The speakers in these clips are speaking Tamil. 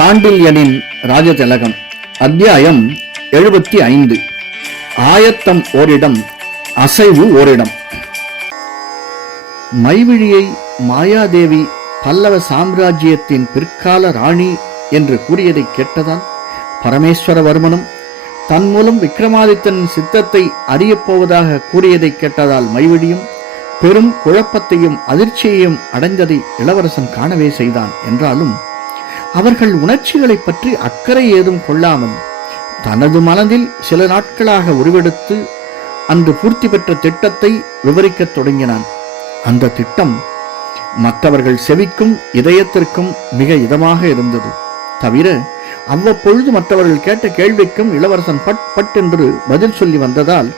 சாண்டில்யனின் ராஜதிலகம் அத்தியாயம் எழுபத்தி ஐந்து. ஆயத்தம் ஓரிடம் அசைவு ஓரிடம். மைவிழியை மாயாதேவி பல்லவ சாம்ராஜ்யத்தின் பிற்கால ராணி என்று கூறியதை கேட்டதால் பரமேஸ்வரவர்மனும் தன் மூலம் விக்ரமாதித்தன் சித்தத்தை அறியப் போவதாக கூறியதை கேட்டதால் மைவிழியும் பெரும் குழப்பத்தையும் அதிர்ச்சியையும் அடைந்ததை இளவரசன் காணவே செய்தான் என்றாலும் அவர்கள் உணர்ச்சிகளைப் பற்றி அக்கறை ஏதும் கொள்ளாமல் தனது மனதில் சில நாட்களாக உருவெடுத்து அன்று பூர்த்தி பெற்ற திட்டத்தை விவரிக்கத் தொடங்கினான். அந்த திட்டம் மற்றவர்கள் செவிக்கும் இதயத்திற்கும் மிக இதமாக இருந்தது. தவிர அவ்வப்பொழுது மற்றவர்கள் கேட்ட கேள்விக்கும் இளவரசன் பட் பட் என்று பதில் சொல்லி வந்ததால்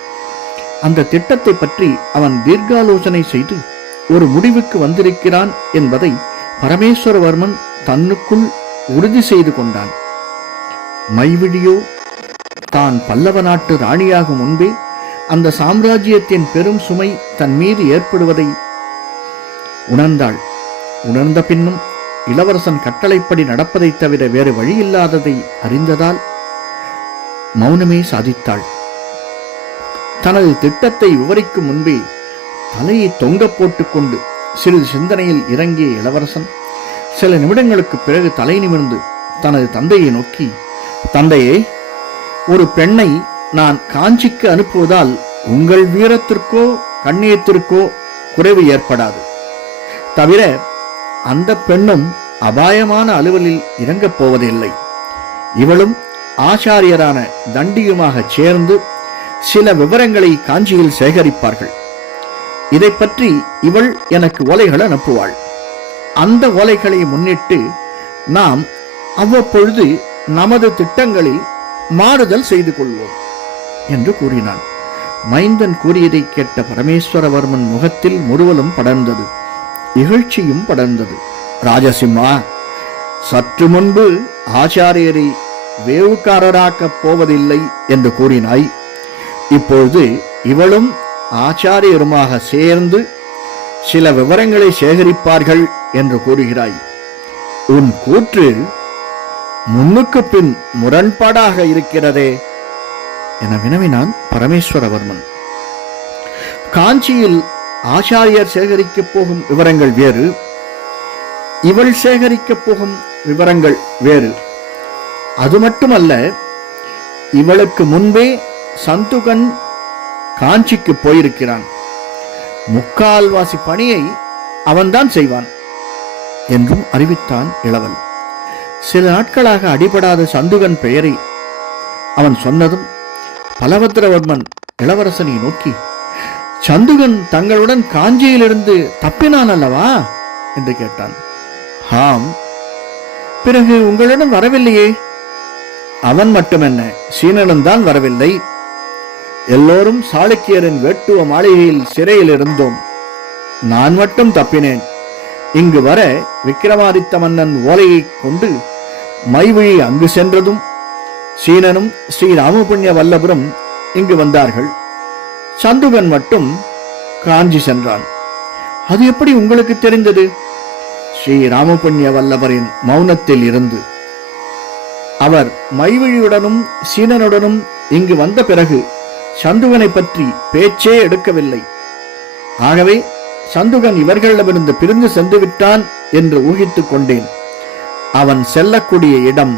அந்த திட்டத்தை பற்றி அவன் தீர்க்காலோசனை செய்து ஒரு முடிவுக்கு வந்திருக்கிறான் என்பதை பரமேஸ்வரவர்மன் தன்னுக்குள் உறுதி செய்து கொண்டான். மைவிழியோ தான் பல்லவ நாட்டு ராணியாகும் முன்பே அந்த சாம்ராஜ்யத்தின் பெரும் சுமை தன் மீது ஏற்படுவதை உணர்ந்தாள். உணர்ந்த பின்னும் இளவரசன் கட்டளைப்படி நடப்பதைத் தவிர வேறு வழியில்லாததை அறிந்ததால் மௌனமே சாதித்தாள். தனது திட்டத்தை விவரிக்கும் முன்பே தலையை தொங்க போட்டுக்கொண்டு சிறிது சிந்தனையில் இறங்கிய இளவரசன் சில நிமிடங்களுக்கு பிறகு தலை நிமிர்ந்து தனது தந்தையை நோக்கி தந்தையே ஒரு பெண்ணை நான் காஞ்சிக்கு அனுப்புவதால் உங்கள் வீரத்திற்கோ கண்ணியத்திற்கோ குறைவு ஏற்படாது. தவிர அந்த பெண்ணும் அபாயமான அலுவலில் இறங்கப் போவதில்லை. இவளும் ஆச்சாரியரான தண்டியுமாக சேர்ந்து சில விவரங்களை காஞ்சியில் சேகரிப்பார்கள். இதை பற்றி இவள் எனக்கு ஓலைகள் அனுப்புவாள். அந்த ஓலைகளை முன்னிட்டு நாம் அவ்வப்பொழுது நமது திட்டங்களில் மாறுதல் செய்து கொள்வோம் என்று கூறினான். மைந்தன் கூறியதை கேட்ட பரமேஸ்வரவர்மன் முகத்தில் முறுவலும் படர்ந்தது. இகழ்ச்சியும் படர்ந்தது. ராஜசிம்மா சற்று முன்பு ஆச்சாரியரை வேவுக்காரராக்கப் போவதில்லை என்று கூறினாய். இப்பொழுது இவளும் ஆச்சாரியருமாக சேர்ந்து சில விவரங்களை சேகரிப்பார்கள் என்று கூறுகிறாய். உன் கூற்று முன்னுக்கு பின் முரண்பாடாக இருக்கிறதே என வினவினான் பரமேஸ்வரவர்மன். காஞ்சியில் ஆச்சாரியர் சேகரிக்கப் போகும் விவரங்கள் வேறு இவள் சேகரிக்கப் போகும் விவரங்கள் வேறு. அது மட்டுமல்ல இவளுக்கு முன்பே சந்துகன் காஞ்சிக்கு போயிருக்கிறான். முக்கால்வாசி பணியை அவன்தான் செய்வான். என்றும் அறிவித்தான் இளவல். சில நாட்களாக அடிபடாத சந்துகன் பெயரை அவன் சொன்னதும் பலபத்திரவர்மன் இளவரசனை நோக்கி சந்துகன் தங்களுடன் காஞ்சியிலிருந்து தப்பினான் அல்லவா? என்று கேட்டான். ஆம். பிறகு உங்களுடன் வரவில்லையே? அவன் மட்டுமென்ன சீனனும் தான் வரவில்லை. எல்லோரும் சாளுக்கியரின் வேட்டுவ மாளிகையில் சிறையில் இருந்தோம். நான் மட்டும் தப்பினேன். இங்கு வர விக்ரமாதித்த மன்னன் ஓலையை கொண்டு மைவிழி அங்கு சென்றதும் சீனனும் ஸ்ரீ ராமபுண்ணிய வல்லபுரம் இங்கு வந்தார்கள். சந்துகன் மட்டும் காஞ்சி சென்றான். அது எப்படி உங்களுக்கு தெரிந்தது? ஸ்ரீ ராமபுண்ணிய வல்லபரின் மௌனத்தில் இருந்து. அவர் மைவிழியுடனும் சீனனுடனும் இங்கு வந்த பிறகு சந்துகனை பற்றி பேச்சே எடுக்கவில்லை. ஆகவே சந்துகன் இவர்களிடமிருந்து பிரிந்து சென்று விட்டான் என்று ஊகித்துக் கொண்டேன். அவன் செல்லக்கூடிய இடம்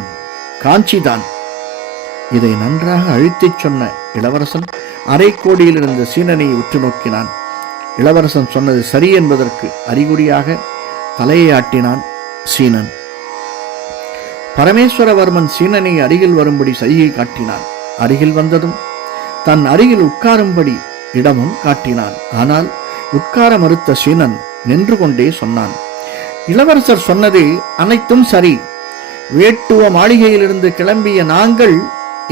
காஞ்சிதான். இதை நன்றாக அழுத்திச் சொன்ன இளவரசன் அரைக்கோடியில் இருந்த சீனனை உற்று நோக்கினான். இளவரசன் சொன்னது சரி என்பதற்கு அறிகுறியாக தலையை ஆட்டினான் சீனன். பரமேஸ்வரவர்மன் சீனனை அருகில் வரும்படி சைகை காட்டினான். அருகில் வந்ததும் தன் அருகில் உட்காரும்படி இடமும் காட்டினான். ஆனால் உட்கார மறுத்த சீனன் நின்று கொண்டே சொன்னான் இளவரசர் சொன்னது அனைத்தும் சரி. வேட்டுவ மாளிகையிலிருந்து கிளம்பிய நாங்கள்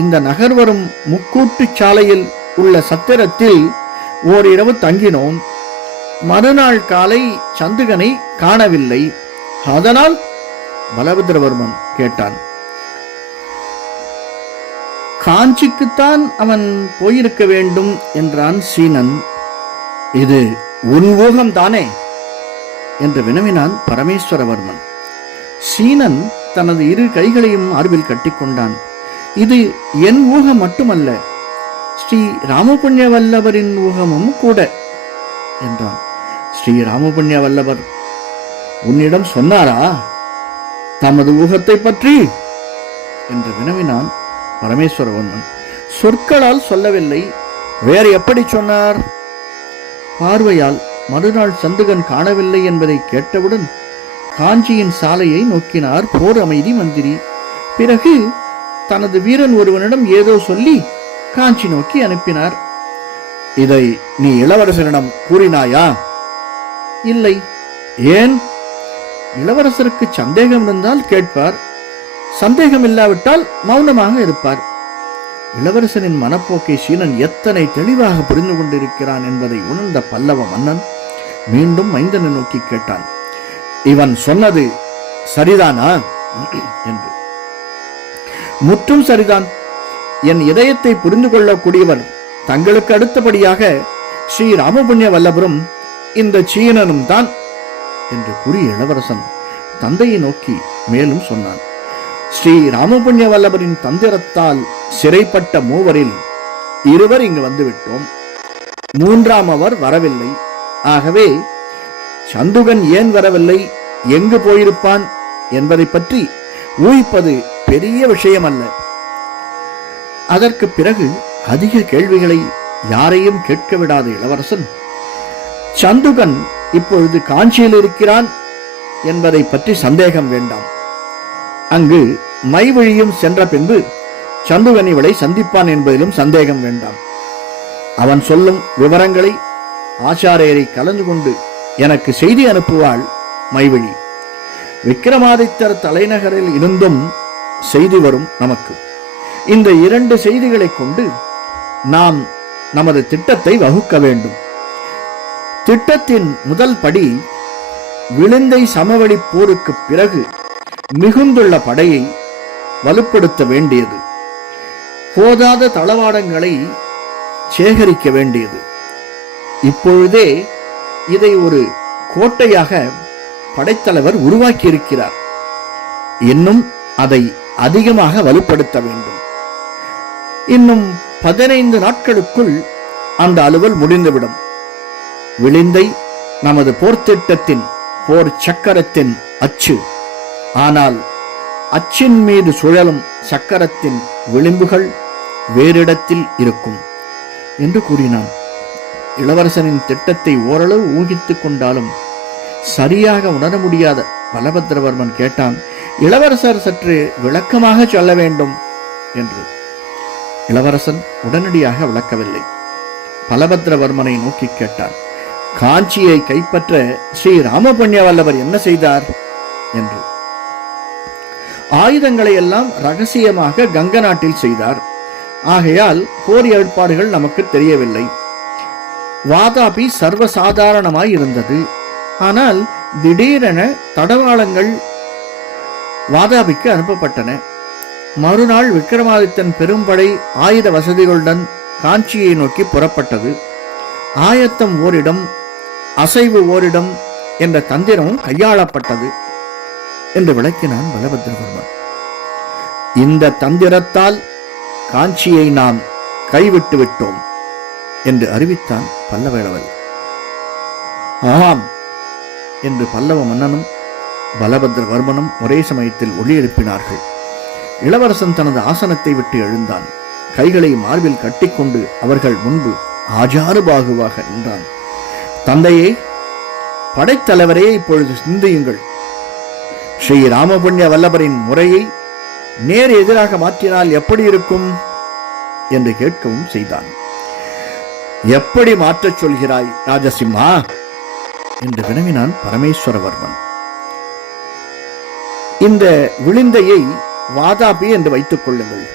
இந்த நகர் வரும் முக்கூட்டு சாலையில் உள்ள சத்திரத்தில் ஓரிரவு தங்கினோம். மறுநாள் காலை சந்துகனை காணவில்லை. அதனால் பலபத்ரவர்மன் கேட்டான் காஞ்சிக்குத்தான் அவன் போயிருக்க வேண்டும் என்றான் சீனன். இது உன் ஊகம்தானே என்று வினவினான் பரமேஸ்வரவர்மன். சீனன் தனது இரு கைகளையும் மார்பில் கட்டிக்கொண்டான். இது என் ஊகம் மட்டுமல்ல ஸ்ரீ ராமபுண்ணிய வல்லவரின் ஊகமும் கூட என்றான். ஸ்ரீ ராமபுண்ணிய வல்லவர் உன்னிடம் சொன்னாரா? தமது ஊகத்தை பற்றி? என்று வினவினான் பரமேஸ்வரவர்மன். சொற்களால் சொல்லவில்லை வேறு எப்படி சொன்னார்? பார்வையால் மறுநாள் சந்துகன் காணவில்லை என்பதை கேட்டவுடன் காஞ்சியின் சாலையை நோக்கினார் போர் அமைதி மந்திரி. பிறகு தனது வீரன் ஒருவனிடம் ஏதோ சொல்லி காஞ்சி நோக்கி அனுப்பினார். இதை நீ இளவரசனிடம் கூறினாயா? இல்லை. ஏன்? இளவரசருக்கு சந்தேகம் இருந்தால் கேட்பார். சந்தேகம் இல்லாவிட்டால் மௌனமாக இருப்பார். இளவரசனின் மனப்போக்கை சீனன் எத்தனை தெளிவாக புரிந்து கொண்டிருக்கிறான் என்பதை உணர்ந்த பல்லவ மன்னன் மீண்டும் மைந்தனை நோக்கி கேட்டான். இவன் சொன்னது சரிதானா? என்று. முற்றும் சரிதான். என் இதயத்தை புரிந்து கொள்ளக்கூடியவர் தங்களுக்கு அடுத்தபடியாக ஸ்ரீ ராமபுண்ணிய வல்லபுரம் இந்த சீனனும் தான் என்று கூறிய இளவரசன் தந்தையை நோக்கி மேலும் சொன்னான். ஸ்ரீ ராமபுண்ணிய வல்லபரின் தந்திரத்தால் சிறைப்பட்ட மூவரில் இருவர் இங்கு வந்துவிட்டோம். மூன்றாம் அவர் வரவில்லை. ஆகவே சந்துகன் ஏன் வரவில்லை? எங்கு போயிருப்பான்? என்பதை பற்றி ஊகிப்பது பெரிய விஷயம் அல்ல அதற்கு பிறகு அதிக கேள்விகளை யாரையும் கேட்க விடாத இளவரசன் சந்துகன் இப்பொழுது காஞ்சியில் இருக்கிறான்? என்பதை பற்றி சந்தேகம் வேண்டாம். அங்கு மைவழியும் சென்ற பின்பு சந்துகன் இவளை சந்திப்பான் என்பதிலும் சந்தேகம் வேண்டாம். அவன் சொல்லும் விவரங்களை ஆச்சாரியரை கலந்து கொண்டு எனக்கு செய்தி அனுப்புவாள் மைவழி விக்ரமாதித்தர் தலைநகரில் இருந்தும் செய்தி வரும் நமக்கு. இந்த இரண்டு செய்திகளை கொண்டு நாம் நமது திட்டத்தை வகுக்க வேண்டும். திட்டத்தின் முதல் படி விழுந்தை சமவெளி போருக்கு பிறகு மிகுந்துள்ள படையை வலுப்படுத்த வேண்டியது. போதாத தளவாடங்களை சேகரிக்க வேண்டியது. இப்பொழுதே இதை ஒரு கோட்டையாக படைத்தலைவர் உருவாக்கியிருக்கிறார். இன்னும் அதை அதிகமாக வலுப்படுத்த வேண்டும். இன்னும் பதினைந்து நாட்களுக்குள் அந்த அலுவல் முடிந்துவிடும். விளிந்தை நமது போர்த்திட்டத்தின் போர் சக்கரத்தின் அச்சு. ஆனால் அச்சின் மீது சுழலும் சக்கரத்தின் விளிம்புகள் வேறிடத்தில் இருக்கும் என்று கூறினான். இளவரசனின் திட்டத்தை ஓரளவு ஊகித்துக் கொண்டாலும் சரியாக உணர முடியாத பலபத்ரவர்மன் கேட்டான் இளவரசர் சற்று விளக்கமாக சொல்ல வேண்டும் என்று. இளவரசன் உடனடியாக விளக்கவில்லை. பலபத்ரவர்மனை நோக்கி கேட்டான் காஞ்சியை கைப்பற்ற ஸ்ரீ ராமபுண்ணிய வல்லவர் என்ன செய்தார்? என்று. ஆயுதங்களை எல்லாம் ரகசியமாக கங்க நாட்டில் செய்தார். ஆகையால் போர் ஏற்பாடுகள் நமக்கு தெரியவில்லை. வாதாபி சர்வசாதாரணமாய் இருந்தது. ஆனால் திடீரென தடவாளங்கள் வாதாபிக்கு அனுப்பப்பட்டன. மறுநாள் விக்ரமாதித்தன் பெரும்படை ஆயுத வசதிகளுடன் காஞ்சியை நோக்கி புறப்பட்டது. ஆயத்தம் ஓரிடம் அசைவு ஓரிடம் என்ற தந்திரமும் கையாளப்பட்டது. என்று விளக்கினான் பலபத்ரவர்மன். இந்த தந்திரத்தால் காஞ்சியை நாம் கைவிட்டு விட்டோம் என்று அறிவித்தான் பல்லவேளவன் ஆம் என்று பல்லவ மன்னனும் பலபத்ரவர்மனும் ஒரே சமயத்தில் ஒளி எழுப்பினார்கள். இளவரசன் தனது ஆசனத்தை விட்டு எழுந்தான். கைகளை மார்பில் கட்டிக்கொண்டு அவர்கள் முன்பு ஆஜானுபாகுவாக நின்றான். தந்தையே படைத்தலைவரே இப்பொழுது சிந்தியுங்கள். ஸ்ரீ ராமபுண்ணிய வல்லபரின் முறையை நேர் எதிராக மாற்றினால் எப்படி இருக்கும் என்று கேட்கவும் செய்தான். எப்படி மாற்றச் சொல்கிறாய் ராஜசிம்மா? என்று வினவினான் பரமேஸ்வரவர்மன். இந்த விழுந்தையை வாதாபி என்று வைத்துக் கொள்ளுங்கள்.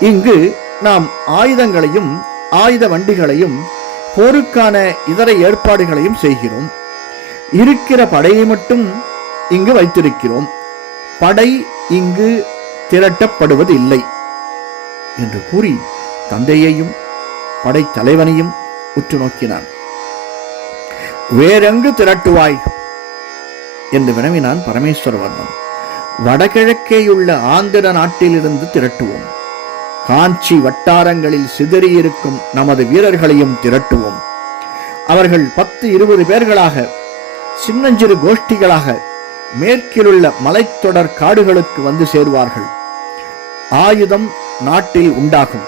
இங்கு நாம் ஆயுதங்களையும் ஆயுத வண்டிகளையும் போருக்கான இதர ஏற்பாடுகளையும் செய்கிறோம். இருக்கிற படையை மட்டும் இங்கு வைத்திருக்கிறோம். படை இங்கு திரட்டப்படுவது இல்லை என்று கூறி தந்தையையும் படைத்தலைவனையும் உற்று நோக்கினான். வேறெங்கு திரட்டுவாய்? என்று வினவினான் பரமேஸ்வரவர்மன். வடகிழக்கேயுள்ள ஆந்திர நாட்டிலிருந்து திரட்டுவோம். காஞ்சி வட்டாரங்களில் சிதறியிருக்கும் நமது வீரர்களையும் திரட்டுவோம். அவர்கள் பத்து இருபது பேர்களாக சின்னஞ்சிறு கோஷ்டிகளாக மேற்கிலுள்ள மலைத்தொடர் காடுகளுக்கு வந்து சேருவார்கள். ஆயுதம் நாட்டில் உண்டாகும்.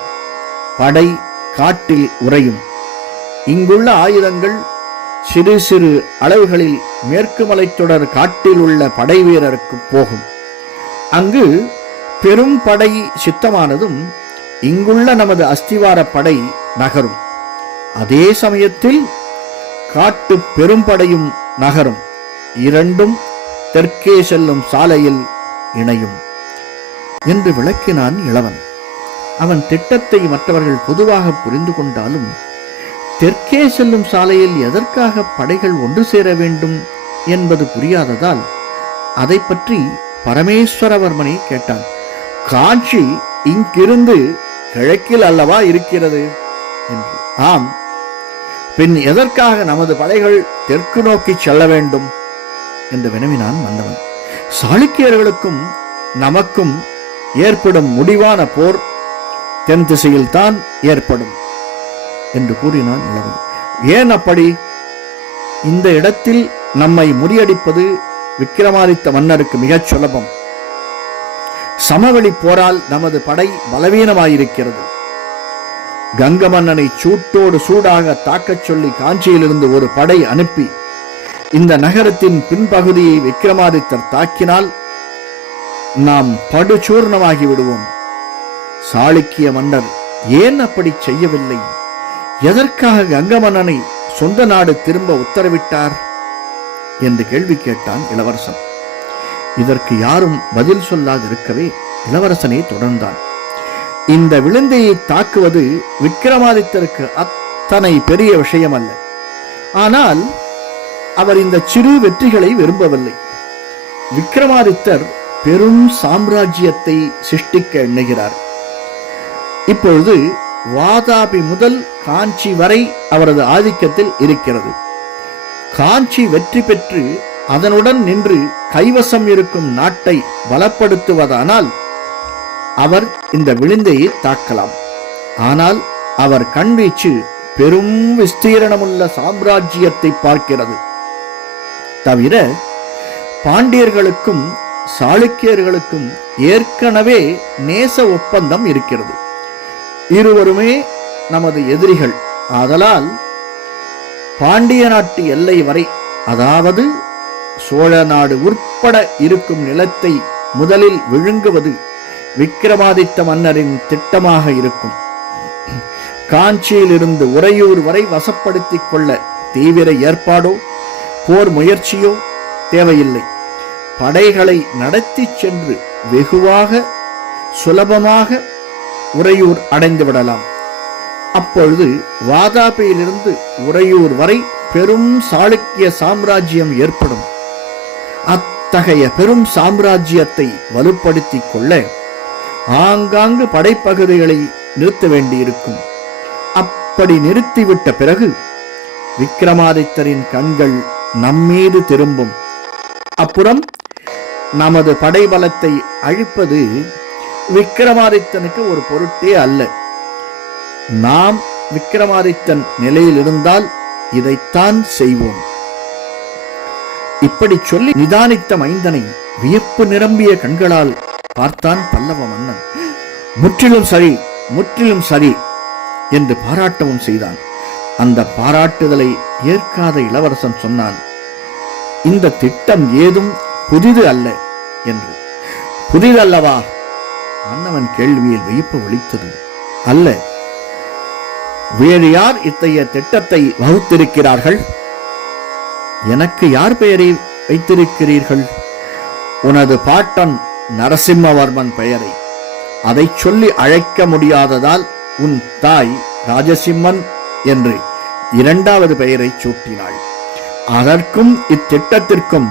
படை காட்டில் உறையும். இங்குள்ள ஆயுதங்கள் சிறு சிறு அளவுகளில் மேற்கு மலைத்தொடர் காட்டில் உள்ள படை வீரருக்கு போகும். அங்கு பெரும் படை சித்தமானதும் இங்குள்ள நமது அஸ்திவார படை நகரும். அதே சமயத்தில் காட்டு பெரும்படையும் நகரும். இரண்டும் தெற்கே செல்லும் சாலையில் இணையும். என்று விளக்கினான் இளவன். அவன் திட்டத்தை மற்றவர்கள் பொதுவாக புரிந்து கொண்டாலும் தெற்கே செல்லும் சாலையில் எதற்காக படைகள் ஒன்று சேர வேண்டும் என்பது புரியாததால் அதை பற்றி பரமேஸ்வரவர்மனை கேட்டான். காட்சி இங்கிருந்து கிழக்கில் அல்லவா இருக்கிறது? என்று. ஆம். பின் எதற்காக நமது படைகள் தெற்கு நோக்கி செல்ல வேண்டும்? என்று வினவினான் மன்னவன். சாளுக்கியர்களுக்கும் நமக்கும் ஏற்படும் முடிவான போர் தென் திசையில்தான் ஏற்படும் என்று கூறினான் இளவன். ஏன் அப்படி? இந்த இடத்தில் நம்மை முறியடிப்பது விக்கிரமாதித்த மன்னருக்கு மிகச் சுலபம். சமவெளி போரால் நமது படை பலவீனமாயிருக்கிறது. கங்க மன்னனை சூட்டோடு சூடாக தாக்கச் சொல்லி காஞ்சியிலிருந்து ஒரு படை அனுப்பி இந்த நகரத்தின் பின்பகுதியை விக்கிரமாதித்தர் தாக்கினால் நாம் படுசூர்ணமாகி விடுவோம். சாளுக்கிய மன்னர் ஏன் அப்படி செய்யவில்லை? எதற்காக கங்க மன்னனை சொந்த நாடு திரும்ப உத்தரவிட்டார்? என்று கேள்வி கேட்டான் இளவரசன். இதற்கு யாரும் பதில் சொல்லாதிருக்கவே இளவரசனை தொடர்ந்தான். இந்த விழுந்தையை தாக்குவது விக்கிரமாதித்தருக்கு அத்தனை பெரிய விஷயம் அல்ல ஆனால் அவர் இந்த சிறு வெற்றிகளை விரும்பவில்லை. விக்கிரமாதித்தர் பெரும் சாம்ராஜ்யத்தை சிருஷ்டிக்க எண்ணுகிறார். இப்பொழுது வாதாபி முதல் காஞ்சி வரை அவரது ஆதிக்கத்தில் இருக்கிறது. காஞ்சி வெற்றி பெற்று அதனுடன் நின்று கைவசம் இருக்கும் நாட்டை பலப்படுத்துவதானால் அவர் இந்த விழுந்தையை தாக்கலாம். ஆனால் அவர் கண்வீச்சு பெரும் விஸ்தீரணமுள்ள சாம்ராஜ்யத்தை பார்க்கிறது. தவிர பாண்டியர்களுக்கும் சாளுக்கியர்களுக்கும் ஏற்கனவே நேச ஒப்பந்தம் இருக்கிறது. இருவருமே நமது எதிரிகள். ஆதலால் பாண்டிய நாட்டு எல்லை வரை அதாவது சோழ நாடு உட்பட இருக்கும் நிலத்தை முதலில் விழுங்குவது விக்கிரமாதித்த மன்னரின் திட்டமாக இருக்கும். காஞ்சியிலிருந்து உறையூர் வரை வசப்படுத்திக் கொள்ள தீவிர ஏற்பாடோ போர் முயற்சியோ தேவையில்லை. படைகளை நடத்தி சென்று வெகுவாக சுலபமாக உறையூர் அடைந்து விடலாம். அப்பொழுது வாதாபியிலிருந்து உறையூர் வரை பெரும் சாளுக்கிய சாம்ராஜ்யம் ஏற்படும். அத்தகைய பெரும் சாம்ராஜ்யத்தை வலுப்படுத்திக் கொள்ள ஆங்காங்கு படைப்பகுதிகளை நிறுத்த வேண்டியிருக்கும். அப்படி நிறுத்திவிட்ட பிறகு விக்கிரமாதித்தரின் கண்கள் நம்மீது திரும்பும். அப்புறம் நமது படைபலத்தை அழிப்பது விக்கிரமாதித்தனுக்கு ஒரு பொருட்டே அல்ல. நாம் விக்கிரமாதித்தன் நிலையில் இருந்தால் இதைத்தான் செய்வோம். இப்படி சொல்லி நிதானித்த மைந்தனை வியப்பு நிரம்பிய கண்களால் பார்த்தான் பல்லவ மன்னன். முற்றிலும் சரி முற்றிலும் சரி என்று பாராட்டவும் செய்தான். அந்த பாராட்டுதலை ஏற்காத இளவரசன் சொன்னான் இந்த திட்டம் ஏதும் புதிது அல்ல என்று. புதிதல்லவா? மன்னவன் கேள்வியில் வியப்பு ஒழித்தது அல்ல வேறு யார் இத்தகைய திட்டத்தை வகுத்திருக்கிறார்கள்? எனக்கு யார் பெயரை வைத்திருக்கிறீர்கள்? உனது பாட்டன் நரசிம்மவர்மன் பெயரை. அதை சொல்லி அழைக்க முடியாததால் உன் தாய் ராஜசிம்மன் என்று இரண்டாவது பெயரை சூட்டினாள். அதற்கும் இத்திட்டத்திற்கும்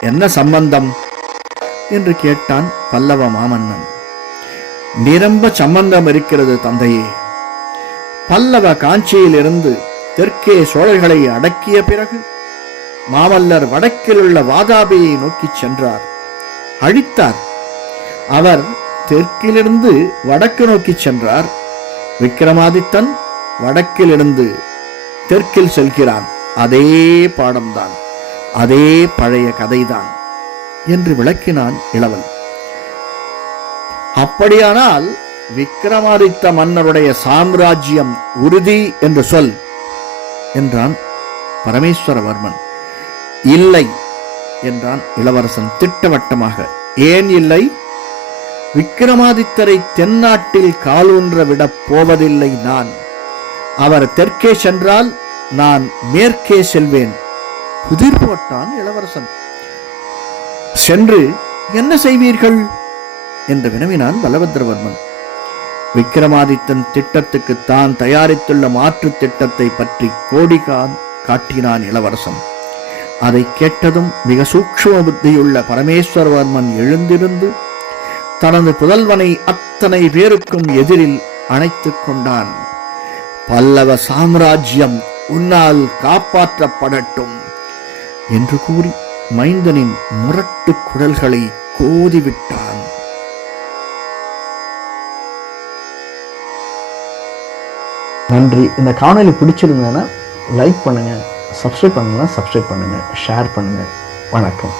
என்ன சம்பந்தம்? என்று கேட்டான் பல்லவ மாமன்னன். நிரம்ப சம்பந்தம் இருக்கிறது தந்தையே. பல்லவ காஞ்சியிலிருந்து தெற்கே சோழர்களை அடக்கிய பிறகு மாமல்லர் வடக்கில் உள்ள வாதாபியை நோக்கிச் சென்றார். அழித்தார். அவர் தெற்கிலிருந்து வடக்கு நோக்கி சென்றார். விக்ரமாதித்தன் வடக்கிலிருந்து தெற்கில் செல்கிறான். அதே பாடம்தான் அதே பழைய கதைதான் என்று விளக்கினான் இளவன் அப்படியானால் விக்ரமாதித்த மன்னருடைய சாம்ராஜ்யம் உறுதி என்று சொல் என்றான் பரமேஸ்வரவர்மன். இல்லை என்றான் இளவரசன் திட்டவட்டமாக. ஏன் இல்லை? விக்ரமாதித்தரை தென்னாட்டில் காலூன்ற விடப் போவதில்லை நான். அவர் தெற்கே சென்றால் நான் மேற்கே செல்வேன். புதிர் போட்டான் இளவரசன். சென்று என்ன செய்வீர்கள்? என்று வினவினான் பலபத்ரவர்மன். விக்ரமாதித்தன் திட்டத்துக்கு தான் தயாரித்துள்ள மாற்று திட்டத்தை பற்றி கோடிகான் காட்டினான் இளவரசன். அதை கேட்டதும் மிக சூக்ஷ்ம புத்தியுள்ள பரமேஸ்வரவர்மன் எழுந்திருந்து தனது புதல்வனை அத்தனை பேருக்கும் எதிரில் அணைத்துக் கொண்டான். பல்லவ சாம்ராஜ்யம் உன்னால் காப்பாற்றப்படட்டும் என்று கூறி மைந்தனின் முரட்டு குடல்களை கோதிவிட்டான். நன்றி. இந்த காணொலி பிடிச்சிருந்தேன்னா லைக் பண்ணுங்கள் சப்ஸ்கிரைப் பண்ணலாம் சப்ஸ்கிரைப் பண்ணுங்கள் ஷேர் பண்ணுங்கள் வணக்கம்.